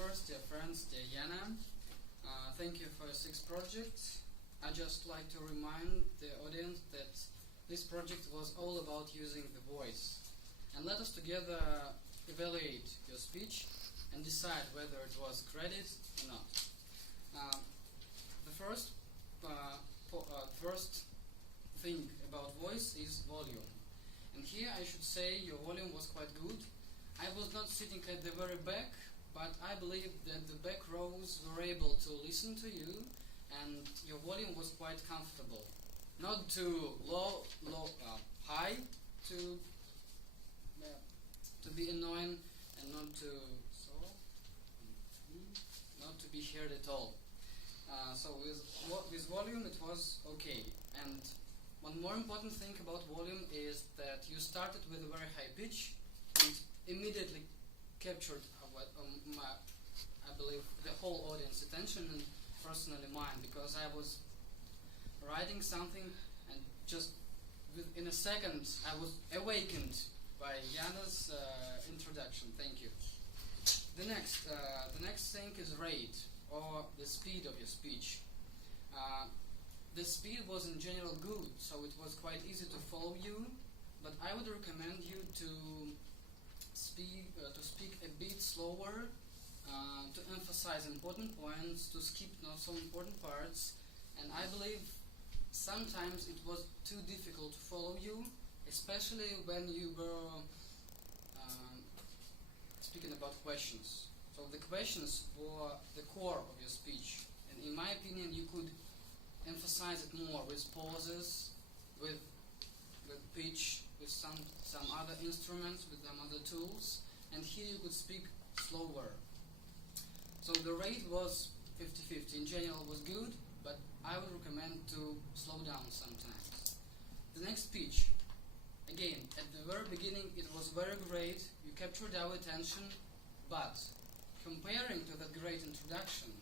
members, dear friends, dear Jana. Thank you for your sixth project. I'd just like to remind the audience that this project was all about using the voice. And let us together evaluate your speech and decide whether it was credit or not. The first thing about voice is volume. And here I should say your volume was quite good. I was not sitting at the very back, but I believe that the back rows were able to listen to you, and your volume was quite comfortable. Not too high to be annoying, and not to be heard at all. So with volume it was okay. And one more important thing about volume is that you started with a very high pitch and immediately captured I believe the whole audience attention and personally mine, because I was writing something and just within a second I was awakened by Jana's introduction. Thank you. The next thing is rate, or the speed of your speech. The speed was in general good, so it was quite easy to follow you, but I would recommend you to speak a bit slower, to emphasize important points, to skip not so important parts, and I believe sometimes it was too difficult to follow you, especially when you were speaking about questions. So the questions were the core of your speech, and in my opinion you could emphasize it more with pauses, with pitch, with some other instruments, with some other tools, and here you could speak slower. So the rate was 50-50. In general was good, but I would recommend to slow down sometimes. The next pitch, again, at the very beginning it was very great, you captured our attention, but comparing to that great introduction,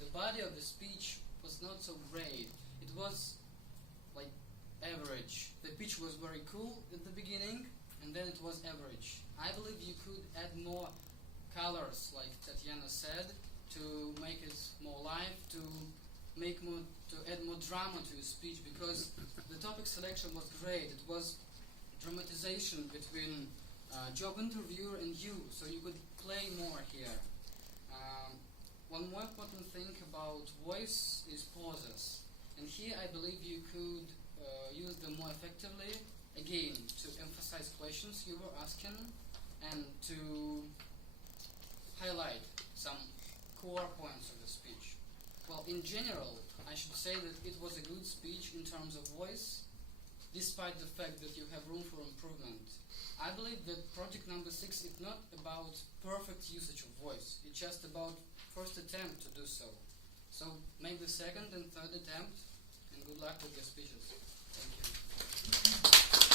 the body of the speech was not so great. It was like average. The pitch was very cool at the beginning, and then it was average. I believe you could add more colors, like Tatiana said, to make it more live, to add more drama to your speech, because the topic selection was great. It was dramatization between job interviewer and you, so you could play more here. One more important thing about voice is pauses, and here I believe you could use them more effectively, again, to emphasize questions you were asking and to highlight some core points of the speech. Well, in general, I should say that it was a good speech in terms of voice, despite the fact that you have room for improvement. I believe that project number 6 is not about perfect usage of voice. It's just about first attempt to do so. So make the second and third attempt, and good luck with your speeches. Thank you.